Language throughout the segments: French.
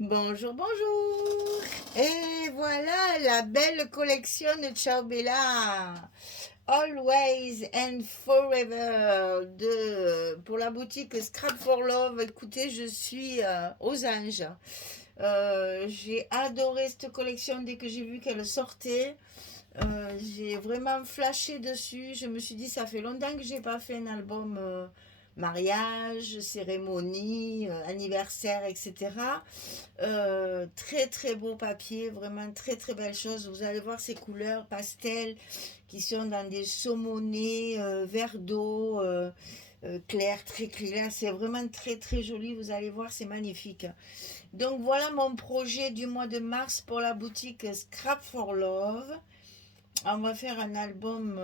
Bonjour, bonjour. Et voilà la belle collection de Ciao Bella. Always and Forever pour la boutique Scrap for Love. Écoutez, je suis aux anges. J'ai adoré cette collection dès que j'ai vu qu'elle sortait. J'ai vraiment flashé dessus. Je me suis dit, ça fait longtemps que j'ai pas fait un album mariage, cérémonie, anniversaire, etc. Très très beau papier, vraiment très très belle chose. Vous allez voir ces couleurs pastel qui sont dans des saumonés, vert d'eau, clair, très clair. C'est vraiment très très joli. Vous allez voir, c'est magnifique. Donc voilà mon projet du mois de mars pour la boutique Scrap for Love. On va faire un album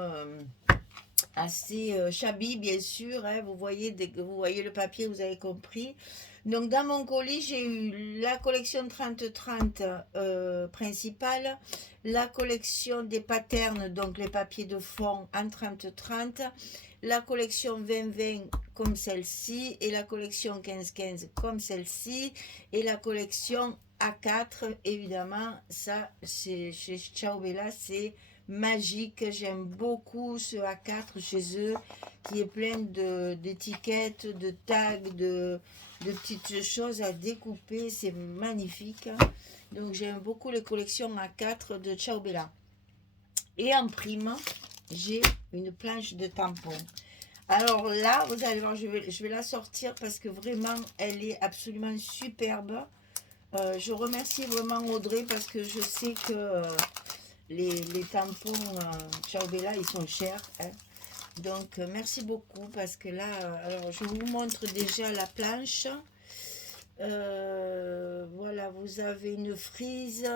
assez shabby, bien sûr, hein. Vous voyez, dès que vous voyez le papier, vous avez compris. Donc dans mon colis, j'ai eu la collection 30-30 principale, la collection des patterns, donc les papiers de fond en 30-30, la collection 20-20 comme celle-ci, et la collection 15-15 comme celle-ci, et la collection A4, évidemment, ça c'est chez Ciao Bella, c'est magique. J'aime beaucoup ce A4 chez eux qui est plein d'étiquettes, de tags, de petites choses à découper. C'est magnifique. Donc j'aime beaucoup les collections A4 de Ciao Bella. Et en prime, j'ai une planche de tampons. Alors là, vous allez voir, je vais la sortir parce que vraiment, elle est absolument superbe. Je remercie vraiment Audrey parce que je sais que les tampons Ciao Bella, ils sont chers, hein. Donc, merci beaucoup parce que là, alors je vous montre déjà la planche. Voilà, vous avez une frise,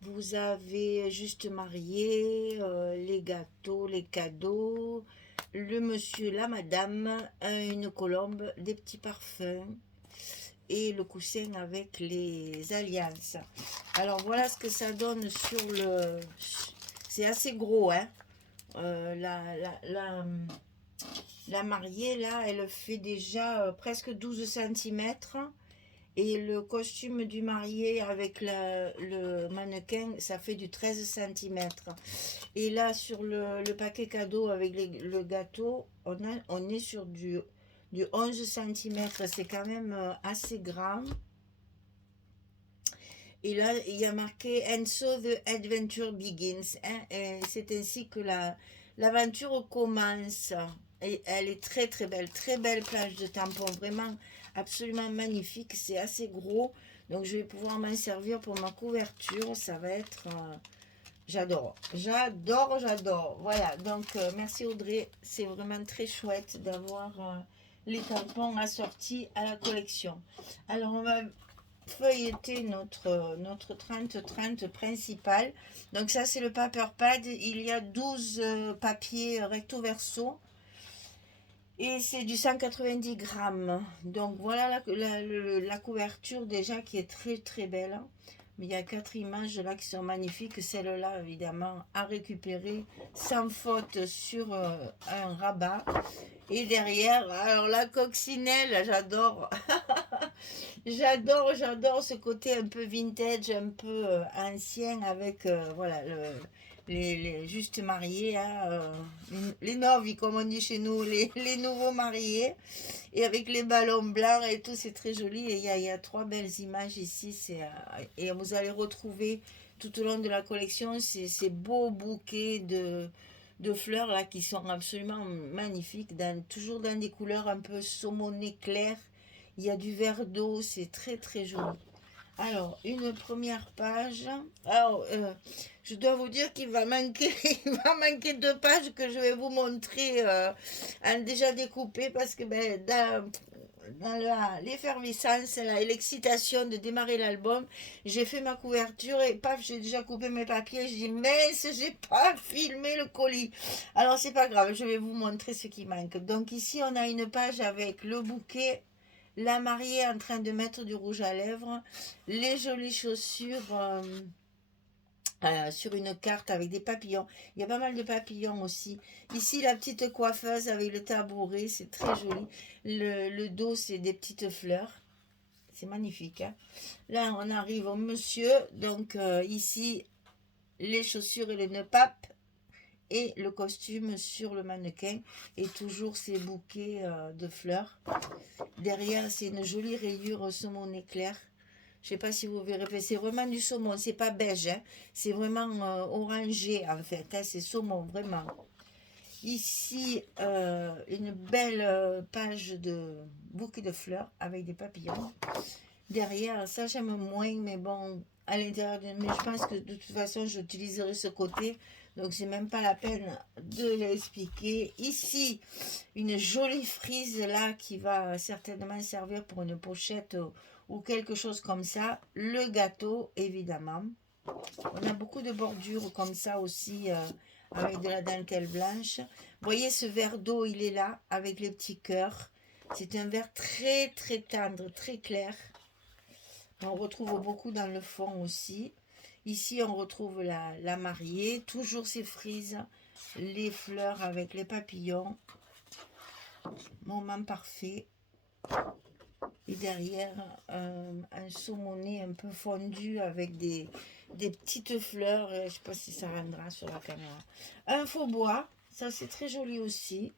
vous avez juste marié, les gâteaux, les cadeaux, le monsieur, la madame, une colombe, des petits parfums et le coussin avec les alliances. Alors voilà ce que ça donne sur le... C'est assez gros, hein. La mariée, là, elle fait déjà presque 12 centimètres. Et le costume du marié avec le mannequin, ça fait du 13 centimètres. Et là, sur le paquet cadeau avec le gâteau, on est sur du 11 centimètres. C'est quand même assez grand. Et là, il y a marqué And so the adventure begins, hein. Et c'est ainsi que l'aventure commence. Et elle est très belle plage de tampons, vraiment absolument magnifique. C'est assez gros, donc je vais pouvoir m'en servir pour ma couverture. Ça va être, j'adore, j'adore, j'adore. Voilà, donc merci Audrey, c'est vraiment très chouette d'avoir les tampons assortis à la collection. Alors on va feuilleter notre 30-30 principal. Donc ça c'est le paper pad. Il y a 12 papiers recto verso et c'est du 190 grammes. Donc voilà la couverture déjà qui est très très belle. Mais il y a 4 images là qui sont magnifiques. Celle-là, évidemment, à récupérer sans faute sur un rabat. Et derrière, alors la coccinelle, j'adore. J'adore ce côté un peu vintage, un peu ancien avec voilà les juste mariés, hein, les novi comme on dit chez nous, les nouveaux mariés et avec les ballons blancs et tout, c'est très joli. Et il y a trois belles images ici, et vous allez retrouver tout au long de la collection ces beaux bouquets de fleurs là qui sont absolument magnifiques, toujours dans des couleurs un peu saumonées claires. Il y a du verre d'eau, c'est très très joli. Alors, une première page. Alors, je dois vous dire qu'il va manquer, il va manquer 2 pages que je vais vous montrer déjà découpées parce que dans l'effervescence et l'excitation de démarrer l'album, j'ai fait ma couverture et paf, j'ai déjà coupé mes papiers. Je dis mince, j'ai pas filmé le colis. Alors, c'est pas grave, je vais vous montrer ce qui manque. Donc, ici, on a une page avec le bouquet, la mariée en train de mettre du rouge à lèvres, les jolies chaussures sur une carte avec des papillons. Il y a pas mal de papillons aussi. Ici, la petite coiffeuse avec le tabouret, c'est très joli. Le dos, c'est des petites fleurs. c'est magnifique. Hein. Là, on arrive au monsieur. Donc, ici, les chaussures et le nœud pape. Et le costume sur le mannequin. Et toujours ces bouquets de fleurs. Derrière, c'est une jolie rayure saumon éclair. Je ne sais pas si vous verrez. C'est vraiment du saumon. C'est pas beige. Hein. C'est vraiment orangé, en fait. Hein. C'est saumon, vraiment. Ici, une belle page de bouquet de fleurs avec des papillons. Derrière, ça j'aime moins, mais bon, à l'intérieur, mais je pense que de toute façon, j'utiliserai ce côté. Donc, c'est même pas la peine de l'expliquer. Ici, une jolie frise là qui va certainement servir pour une pochette ou quelque chose comme ça. Le gâteau, évidemment. On a beaucoup de bordures comme ça aussi, avec de la dentelle blanche. Vous voyez, ce verre d'eau, il est là, avec les petits cœurs. C'est un verre très, très tendre, très clair. On retrouve beaucoup dans le fond aussi. Ici, on retrouve la mariée. Toujours ces frises, les fleurs avec les papillons. Moment parfait. Et derrière, un saumoné un peu fondu avec des petites fleurs. Je ne sais pas si ça rendra sur la caméra. Un faux bois. Ça, c'est très joli aussi.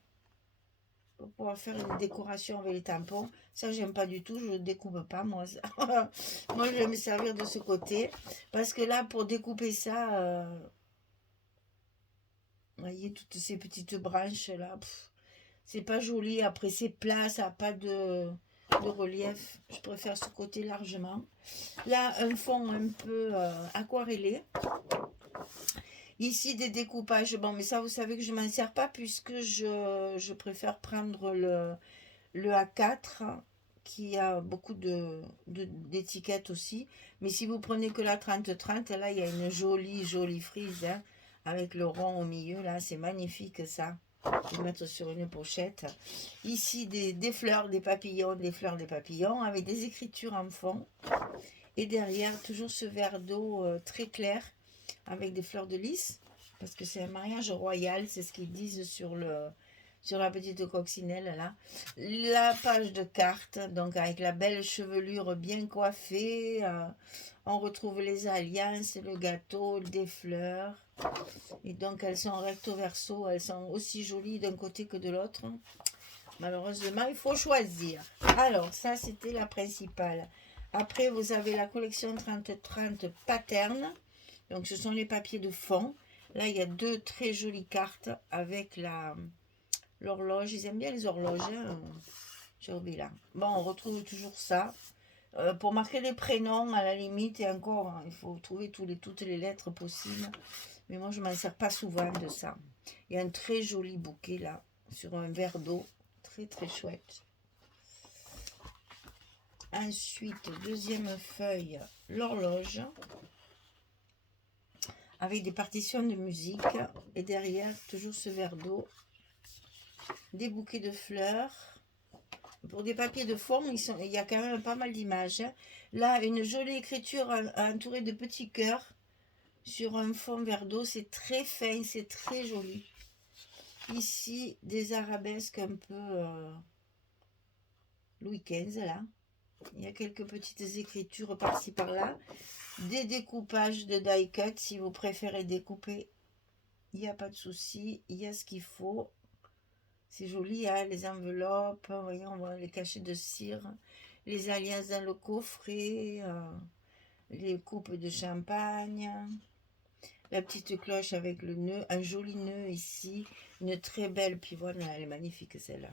Pour pouvoir faire une décoration avec les tampons. Ça, j'aime pas du tout. Je ne découpe pas, moi. Moi, je vais me servir de ce côté. Parce que là, pour découper ça, vous voyez, toutes ces petites branches-là, c'est pas joli. Après, c'est plat, ça n'a pas de relief. Je préfère ce côté largement. Là, un fond un peu aquarellé. Ici, des découpages. Bon, mais ça, vous savez que je ne m'en sers pas puisque je préfère prendre le A4 qui a beaucoup d'étiquettes aussi. Mais si vous prenez que la 30-30, là, il y a une jolie, jolie frise hein, avec le rond au milieu. Là, c'est magnifique ça. Je vais mettre sur une pochette. Ici, des fleurs, des papillons, des fleurs, des papillons avec des écritures en fond. Et derrière, toujours ce verre d'eau très clair avec des fleurs de lys, parce que c'est un mariage royal, c'est ce qu'ils disent sur la petite coccinelle là. La page de cartes, donc avec la belle chevelure bien coiffée, on retrouve les alliances, le gâteau, des fleurs, et donc elles sont recto verso, elles sont aussi jolies d'un côté que de l'autre. Malheureusement, il faut choisir. Alors, ça, c'était la principale. Après, vous avez la collection 30-30 pattern. Donc, ce sont les papiers de fond. Là, il y a deux très jolies cartes avec l'horloge. Ils aiment bien les horloges. Hein. Là. Bon, on retrouve toujours ça. Pour marquer les prénoms, à la limite, et encore, hein, il faut trouver toutes les lettres possibles. Mais moi, je ne m'en sers pas souvent de ça. Il y a un très joli bouquet, là, sur un verre d'eau. Très, très chouette. Ensuite, deuxième feuille, l'horloge. Avec des partitions de musique. Et derrière, toujours ce verre d'eau. Des bouquets de fleurs. Pour des papiers de fond, il y a quand même pas mal d'images. Là, une jolie écriture entourée de petits cœurs. Sur un fond vert d'eau. C'est très fin, c'est très joli. Ici, des arabesques un peu Louis XV, là. Il y a quelques petites écritures par-ci, par-là. Des découpages de die cut, si vous préférez découper. Il n'y a pas de souci. Il y a ce qu'il faut. C'est joli, hein, les enveloppes. Voyez, on voit les cachets de cire. Les alliances dans le coffret. Les coupes de champagne. La petite cloche avec le nœud. Un joli nœud ici. Une très belle pivoine. Elle est magnifique, celle-là.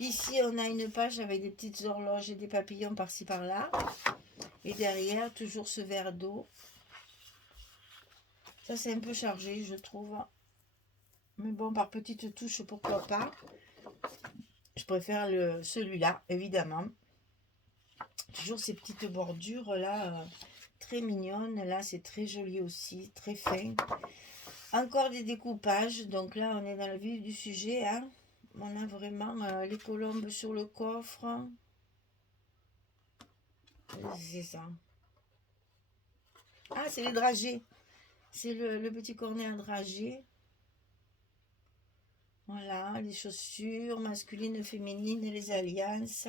Ici, on a une page avec des petites horloges et des papillons par-ci, par-là. Et derrière, toujours ce verre d'eau. Ça, c'est un peu chargé, je trouve. Mais bon, par petites touches, pourquoi pas. Je préfère celui-là, évidemment. Toujours ces petites bordures-là, très mignonnes. Là, c'est très joli aussi, très fin. Encore des découpages. Donc là, on est dans le vif du sujet, hein. On a vraiment les colombes sur le coffre. C'est ça. Ah, c'est les dragées. C'est le petit cornet à dragées. Voilà, les chaussures masculines, féminines, les alliances.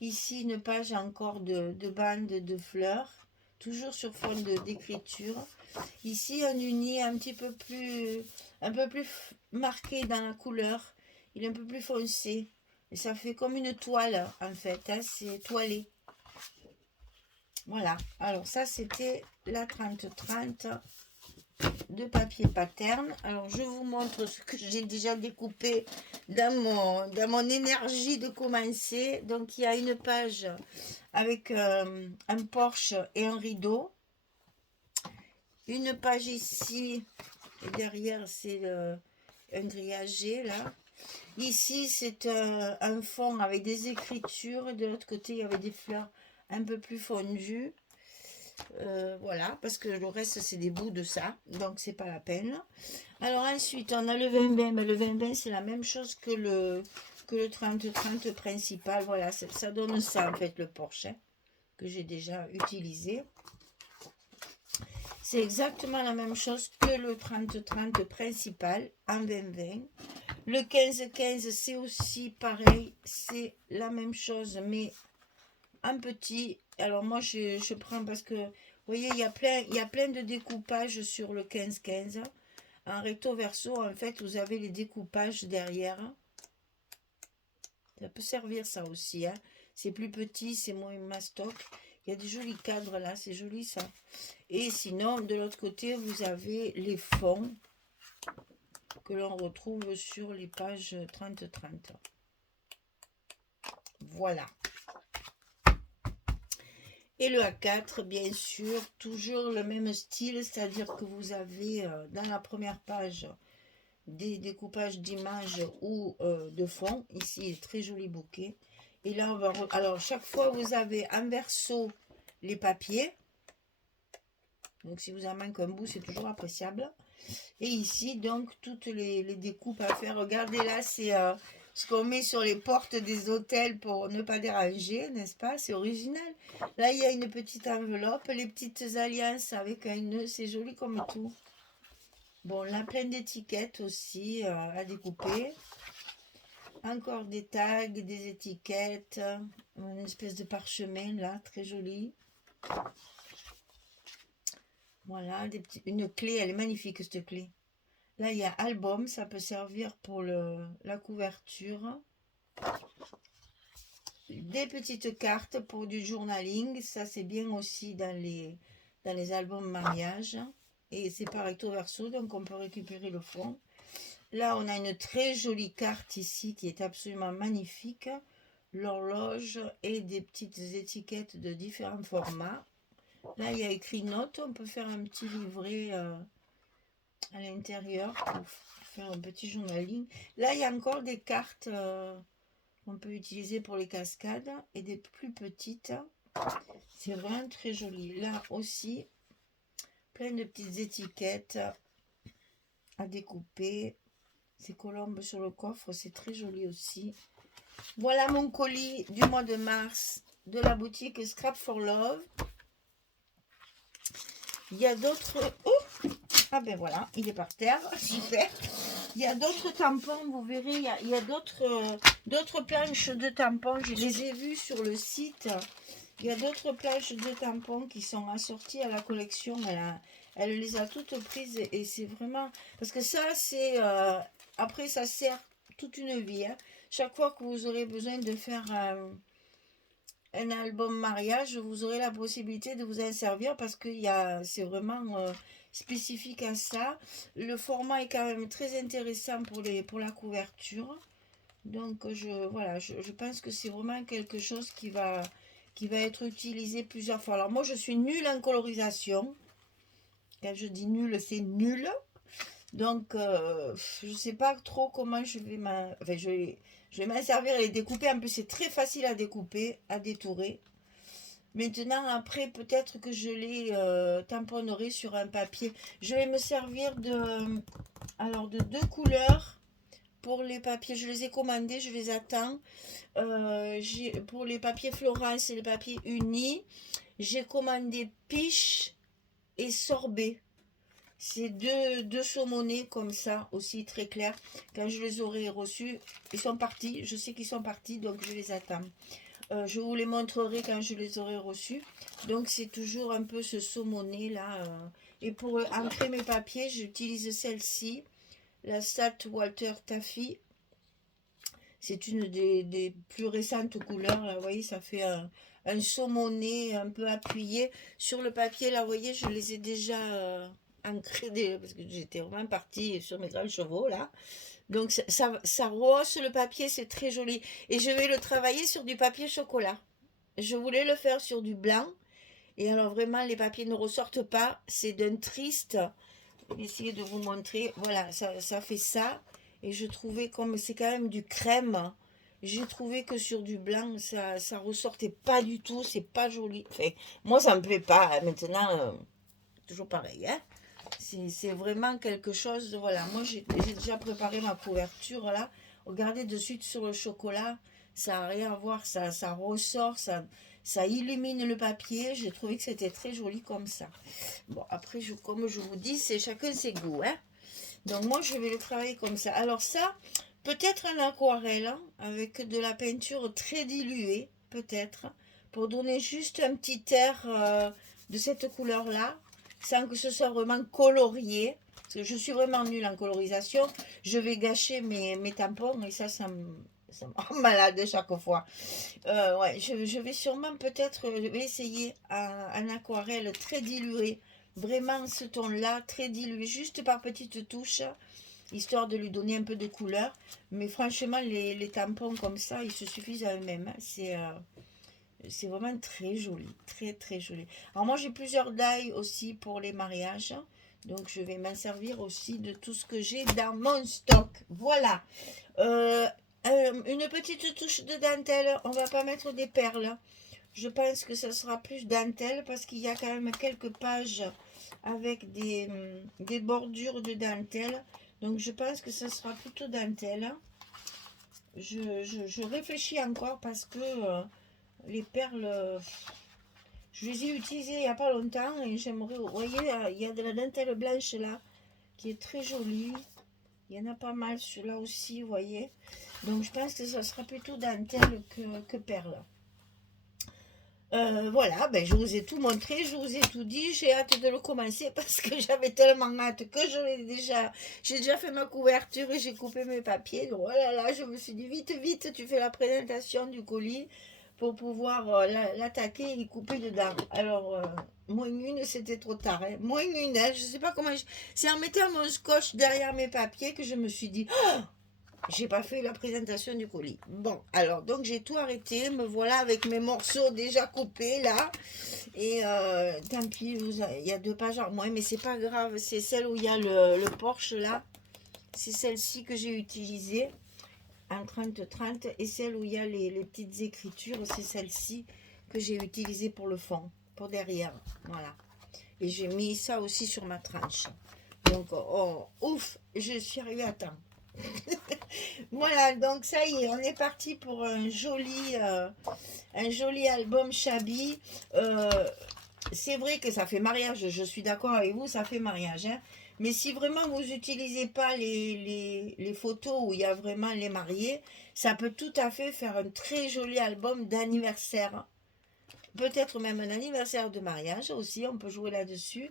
Ici, une page encore de bandes de fleurs, toujours sur fond d'écriture. Ici, un uni un peu plus marqué dans la couleur. Il est un peu plus foncé. Et ça fait comme une toile, en fait. Hein, c'est toilé. Voilà. Alors, ça, c'était la 30-30 de papier Pattern. Alors, je vous montre ce que j'ai déjà découpé dans mon énergie de commencer. Donc, il y a une page avec un Porsche et un rideau. Une page ici, et derrière, c'est un grillagé, là. Ici, c'est un fond avec des écritures. De l'autre côté, il y avait des fleurs un peu plus fondues. Voilà, parce que le reste, c'est des bouts de ça. Donc, c'est pas la peine. Alors, ensuite, on a le 20-20. Mais le 20-20, c'est la même chose que le 30-30 principal. Voilà, ça donne ça, en fait, le Porsche, hein, que j'ai déjà utilisé. C'est exactement la même chose que le 30-30 principal en 20-20. Le 15-15, c'est aussi pareil, c'est la même chose, mais en petit. Alors moi, je prends parce que, vous voyez, il y a plein de découpages sur le 15-15. En recto verso, en fait, vous avez les découpages derrière. Ça peut servir ça aussi, hein. C'est plus petit, c'est moins mastoc. Il y a des jolis cadres là, c'est joli ça. Et sinon, de l'autre côté, vous avez les fonds que l'on retrouve sur les pages 30-30. Voilà. Et le A4, bien sûr, toujours le même style, c'est-à-dire que vous avez dans la première page des découpages d'images ou de fonds. Ici, très joli bouquet. Et là, on va... Alors, chaque fois, vous avez en verso les papiers. Donc, si vous en manque un bout, c'est toujours appréciable. Et ici, donc, toutes les découpes à faire. Regardez là, c'est ce qu'on met sur les portes des hôtels pour ne pas déranger, n'est-ce pas? C'est original. Là, il y a une petite enveloppe, les petites alliances avec un nœud. C'est joli comme tout. Bon, là, plein d'étiquettes aussi à découper. Encore des tags, des étiquettes. Une espèce de parchemin, là, très joli. Voilà, une clé, elle est magnifique, cette clé. Là, il y a album, ça peut servir pour la couverture. Des petites cartes pour du journaling, ça c'est bien aussi dans les albums mariage. Et c'est par recto verso, donc on peut récupérer le fond. Là, on a une très jolie carte ici qui est absolument magnifique. L'horloge et des petites étiquettes de différents formats. Là, il y a écrit note, on peut faire un petit livret à l'intérieur pour faire un petit journaling. Là, il y a encore des cartes qu'on peut utiliser pour les cascades et des plus petites. C'est vraiment très joli. Là aussi, plein de petites étiquettes à découper. Ces colombes sur le coffre, c'est très joli aussi. Voilà mon colis du mois de mars de la boutique Scrap for Love. Il y a d'autres... Oh, ah ben voilà, il est par terre, super. Il y a d'autres tampons, vous verrez, il y a d'autres planches de tampons. Je les ai vues sur le site. Il y a d'autres planches de tampons qui sont assorties à la collection. Elle les a toutes prises et c'est vraiment... Parce que ça, c'est... après, ça sert toute une vie. Hein. Chaque fois que vous aurez besoin de faire un album mariage, vous aurez la possibilité de vous en servir parce que c'est vraiment spécifique à ça. Le format est quand même très intéressant pour la couverture. Donc voilà, je pense que c'est vraiment quelque chose qui va être utilisé plusieurs fois. Alors moi je suis nulle en colorisation. Quand je dis nulle, c'est nul. Donc je ne sais pas trop comment je vais je vais m'en servir et les découper. En plus c'est très facile à découper, à détourer. Maintenant, après, peut-être que je les tamponnerai sur un papier. Je vais me servir de deux couleurs pour les papiers. Je les ai commandés, je les attends. Pour les papiers Florence et les papiers unis, j'ai commandé Piche et Sorbet. C'est deux saumonés comme ça, aussi très clairs. Quand je les aurai reçus, ils sont partis. Je sais qu'ils sont partis, donc je les attends. Je vous les montrerai quand je les aurai reçus. Donc c'est toujours un peu ce saumonné là. Et pour ancrer mes papiers, j'utilise celle-ci, la Stat Walter Taffy. C'est une des plus récentes couleurs. Là, vous voyez, ça fait un saumonné un peu appuyé. Sur le papier, là, vous voyez, je les ai déjà ancrés parce que j'étais vraiment partie sur mes grands chevaux là. Donc ça rehausse le papier, c'est très joli. Et je vais le travailler sur du papier chocolat. Je voulais le faire sur du blanc. Et alors vraiment, les papiers ne ressortent pas. C'est d'un triste. Je vais essayer de vous montrer. Voilà, ça fait ça. Et je trouvais, comme c'est quand même du crème, j'ai trouvé que sur du blanc, ça ressortait pas du tout. C'est pas joli. Enfin, moi, ça me plaît pas. Maintenant, toujours pareil, hein. C'est vraiment quelque chose, voilà, moi j'ai déjà préparé ma couverture là. Regardez de suite sur le chocolat, ça n'a rien à voir, ça ressort, ça illumine le papier. J'ai trouvé que c'était très joli comme ça. Bon, après, comme je vous dis, c'est chacun ses goûts, hein. Donc moi je vais le travailler comme ça. Alors ça, peut-être en aquarelle, hein, avec de la peinture très diluée, peut-être, pour donner juste un petit air de cette couleur-là, sans que ce soit vraiment colorié. Parce que je suis vraiment nulle en colorisation. Je vais gâcher mes tampons et ça me rend malade chaque fois. Ouais, je vais sûrement peut-être je vais essayer en aquarelle très diluée. Vraiment ce ton-là, très dilué, juste par petites touches, histoire de lui donner un peu de couleur. Mais franchement, les tampons comme ça, ils se suffisent à eux-mêmes, hein. C'est vraiment très joli, très très joli. Alors moi, j'ai plusieurs die aussi pour les mariages. Donc, je vais m'en servir aussi de tout ce que j'ai dans mon stock. Voilà. Euh, une petite touche de dentelle. On va pas mettre des perles. Je pense que ça sera plus dentelle parce qu'il y a quand même quelques pages avec des bordures de dentelle. Donc je pense que ça sera plutôt dentelle. Je réfléchis encore parce que les perles, je les ai utilisées il n'y a pas longtemps et j'aimerais, vous voyez, il y a de la dentelle blanche là qui est très jolie. Il y en a pas mal celui-là aussi, vous voyez. Donc je pense que ça sera plutôt dentelle que perle. Voilà, ben, je vous ai tout montré, je vous ai tout dit. J'ai hâte de le commencer parce que j'avais tellement hâte que j'ai déjà fait ma couverture et j'ai coupé mes papiers. Donc, oh là là, je me suis dit vite, vite, tu fais la présentation du colis pour pouvoir l'attaquer et y couper dedans. Alors, moins une, c'était trop tard, hein. Moins une, hein, je sais pas comment. C'est en mettant mon scotch derrière mes papiers que je me suis dit, j'ai pas fait la présentation du colis. Bon, alors, donc j'ai tout arrêté. Me voilà avec mes morceaux déjà coupés là. Et tant pis, il y a 2 pages en moins, mais c'est pas grave. C'est celle où il y a le Porsche là. C'est celle-ci que j'ai utilisée en 30-30. Et celle où il y a les petites écritures, c'est celle-ci que j'ai utilisée pour le fond, pour derrière. Voilà. Et j'ai mis ça aussi sur ma tranche. Donc, oh, ouf, je suis arrivée à temps. Voilà, donc ça y est, on est parti pour un joli album Chabi. Euh, c'est vrai que ça fait mariage, je suis d'accord avec vous, ça fait mariage, hein. Mais si vraiment vous n'utilisez pas les photos où il y a vraiment les mariés, ça peut tout à fait faire un très joli album d'anniversaire. Peut-être même un anniversaire de mariage aussi, on peut jouer là-dessus.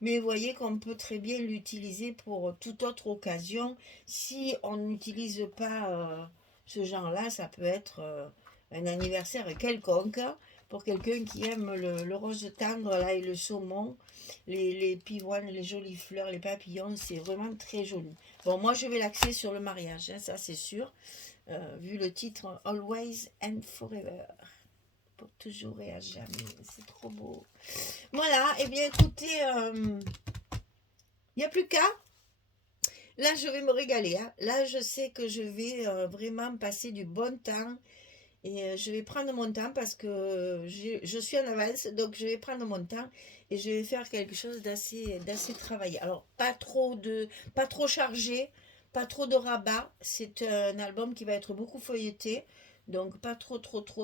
Mais vous voyez qu'on peut très bien l'utiliser pour toute autre occasion. Si on n'utilise pas ce genre-là, ça peut être un anniversaire quelconque pour quelqu'un qui aime le rose tendre là, et le saumon, les pivoines, les jolies fleurs, les papillons. C'est vraiment très joli. Bon, moi, je vais l'axer sur le mariage, hein, ça c'est sûr, vu le titre Always and Forever. Pour toujours et à jamais. C'est trop beau. Voilà, et bien écoutez, il n'y a plus qu'à. Là, je vais me régaler, hein. Là, je sais que je vais vraiment passer du bon temps. Et je vais prendre mon temps parce que je suis en avance. Donc, je vais prendre mon temps et je vais faire quelque chose d'assez travaillé. Alors, pas trop chargé, pas trop de rabat. C'est un album qui va être beaucoup feuilleté. Donc, pas trop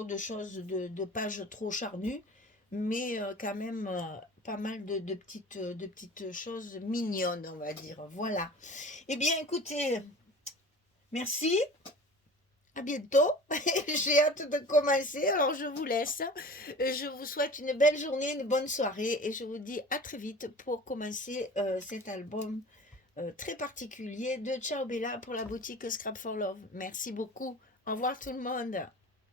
de choses, de pages trop charnues. Mais quand même pas mal de petites choses mignonnes, on va dire. Voilà. Eh bien, écoutez, merci. À bientôt. J'ai hâte de commencer. Alors, je vous laisse. Je vous souhaite une belle journée, une bonne soirée. Et je vous dis à très vite pour commencer cet album très particulier de Ciao Bella pour la boutique Scrap for Love. Merci beaucoup. Au revoir tout le monde.